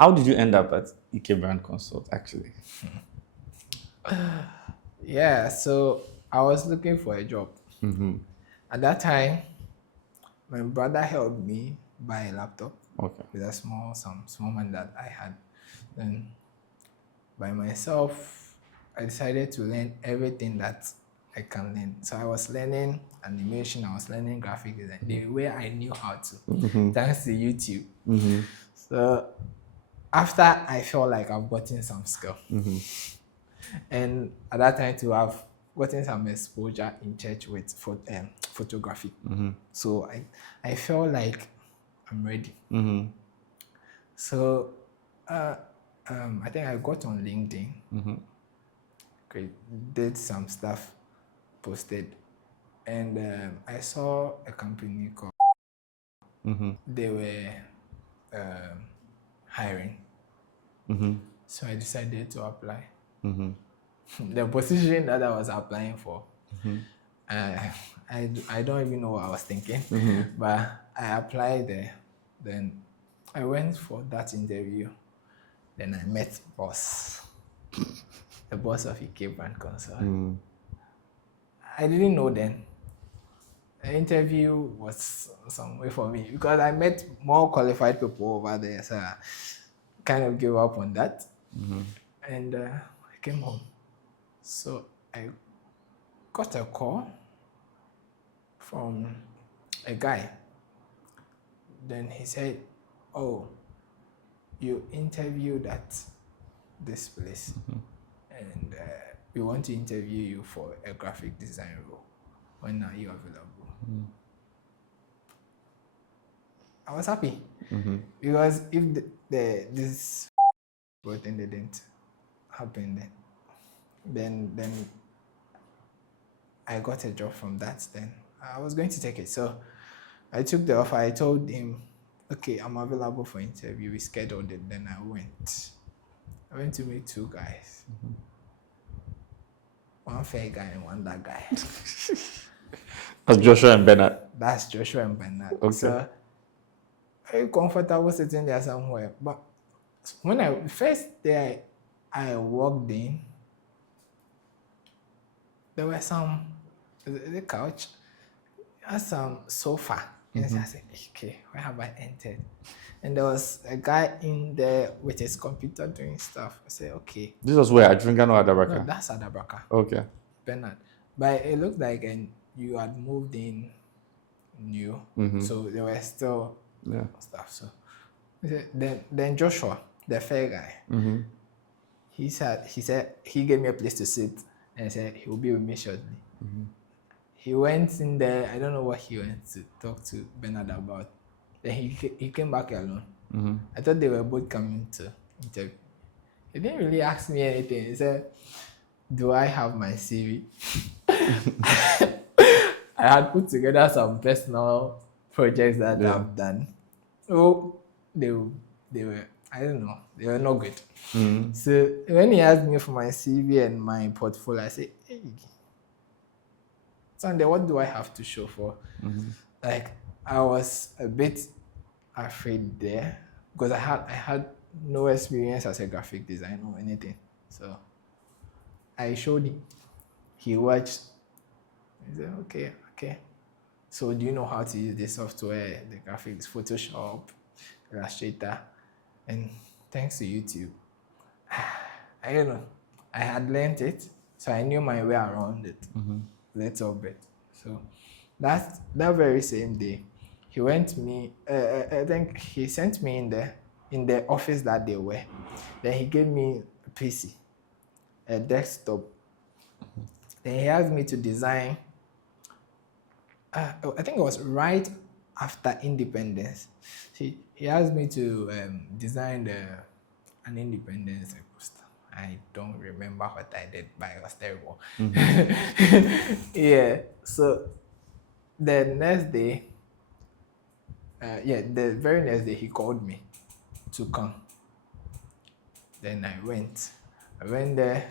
How did you end up at EK Brand Consult, actually? Yeah, so I was looking for a job. At that time, my brother helped me buy a laptop Okay. with some small money that I had. Then by myself, I decided to learn everything that I can learn. So I was learning animation, I was learning graphic design the way I knew how to, thanks to YouTube. So after I felt like I've gotten some skill, and at that time to have gotten some exposure in church with photography. So I felt like I'm ready. So I think I got on LinkedIn, did some stuff, posted, and I saw a company called, they were hiring. So I decided to apply. The position that I was applying for, I don't even know what I was thinking, but I applied there. Then I went for that interview. Then I met boss, the boss of EK Brand Consult. I didn't know then. The interview was some way for me because I met more qualified people over there, so I kind of gave up on that. And I came home. So I got a call from a guy. Then he said, "Oh, you interviewed at this place, and we want to interview you for a graphic design role. When are you available?" I was happy because if this thing didn't happen, then I got a job from that. Then I was going to take it. So I took the offer. I told him, "Okay, I'm available for interview." We scheduled it. Then I went to meet two guys. One fair guy and one that guy. That's Joshua and Bernard. That's Joshua and Bernard. Okay. So very comfortable sitting there somewhere. But when I first day I walked in, there were the couch, and some sofa. And I said, "Okay, where have I entered?" And there was a guy in there with his computer doing stuff. I said, "Okay." This was where Adringano No, Adabraka. that's Adabraka. Okay. Bernard. But it looked like you had moved in new, so there were still stuff. So then Joshua, the fair guy, he said he gave me a place to sit and said he will be with me shortly. He went in there. I don't know what he went to talk to Bernard about. Then he came back alone. I thought they were both coming to interview. He didn't really ask me anything. He said, "Do I have my CV?" I had put together some personal projects that I've done. So they were, I don't know, they were not good. So when he asked me for my CV and my portfolio, I said, "Hey, Sunday, what do I have to show for?" Like I was a bit afraid there because I had no experience as a graphic designer or anything. So I showed him. He watched. He said, "Okay. So do you know how to use the software, the graphics, Photoshop, Illustrator?" And thanks to YouTube, I don't know, I had learned it, so I knew my way around it little bit. So that very same day, he went me. I think he sent me in the office that they were. Then he gave me a PC, a desktop. Then he asked me to design. I think it was right after independence. He asked me to design an independence poster. I don't remember what I did, but it was terrible. Yeah. So the next day, the very next day, he called me to come. Then I went. I went there.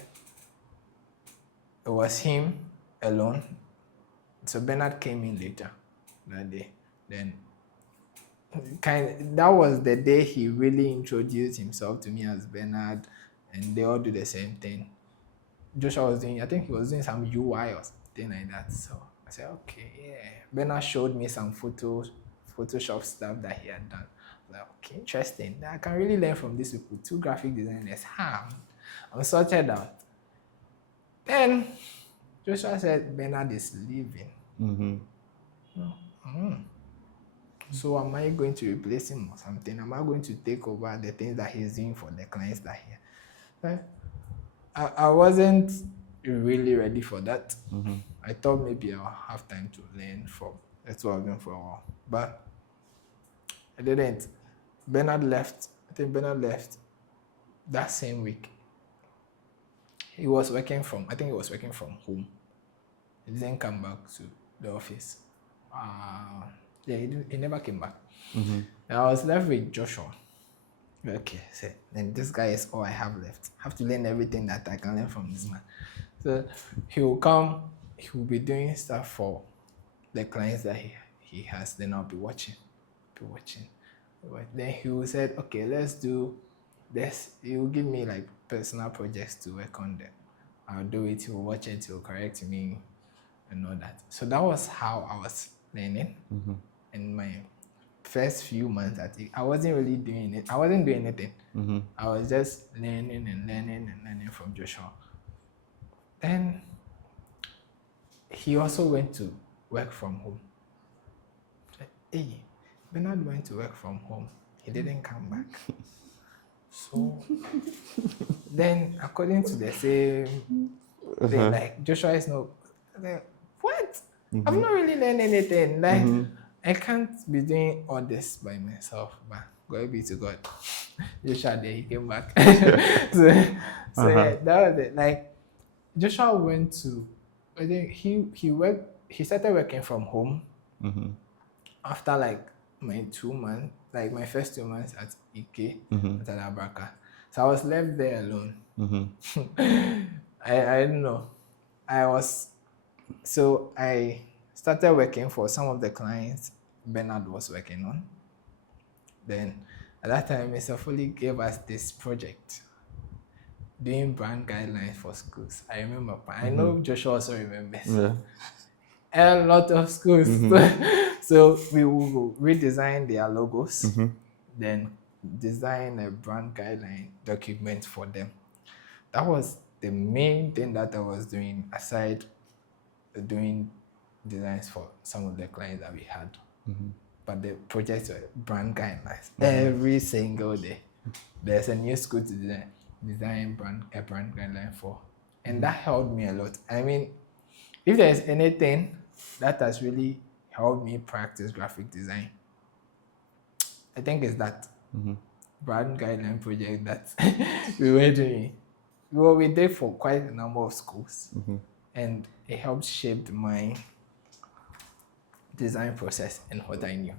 It was him alone. So Bernard came in later that day. Then That was the day he really introduced himself to me as Bernard, and they all do the same thing. Joshua was doing, I think he was doing some UI or something like that. So I said, okay, yeah. Bernard showed me some Photoshop stuff that he had done. I was like, okay, interesting. I can really learn from these people. 2 graphic designers. I'm sorted out. Then Joshua said Bernard is leaving. So am I going to replace him or something? Am I going to take over the things that he's doing for the clients that he? I wasn't really ready for that. I thought maybe I'll have time to learn from the 2 of them for a while, but I didn't. Bernard left. I think Bernard left that same week. He was working from home. He didn't come back to the office. Yeah, he never came back. And I was left with Joshua. Okay, so then this guy is all I have left. I have to learn everything that I can learn from this man. So he will come, he will be doing stuff for the clients that he has, then I'll be watching. But then he will say, okay, let's do this. He will give me like personal projects to work on them. I'll do it, he will watch it, he will correct me and all that. So that was how I was learning. In my first few months, I wasn't really doing it. I wasn't doing anything. I was just learning from Joshua. Then he also went to work from home. Hey, Bernard went to work from home. He didn't come back. So then, according to the same thing, like Joshua is not. Like, what? I'm not really learning anything. Like I can't be doing all this by myself. But glory be to God. Joshua there, he came back. so yeah, that was it. Like Joshua went to. I think he worked. He started working from home. After like my 2 months, like my first 2 months at Ike, at Alabraka. So I was left there alone. I don't know. I started working for some of the clients Bernard was working on. Then at that time, Mr. Foley gave us this project, doing brand guidelines for schools. I remember. I know Joshua also remembers. Yeah. A lot of schools. So we will redesign their logos, then design a brand guideline document for them. That was the main thing that I was doing, aside doing designs for some of the clients that we had. But the projects were brand guidelines. Every single day, there's a new school to design a brand guideline for. And that helped me a lot. I mean, if there's anything that has really helped me practice graphic design, I think it's that brand guideline project that we were doing. Well, we did for quite a number of schools, and it helped shape my design process and what I knew.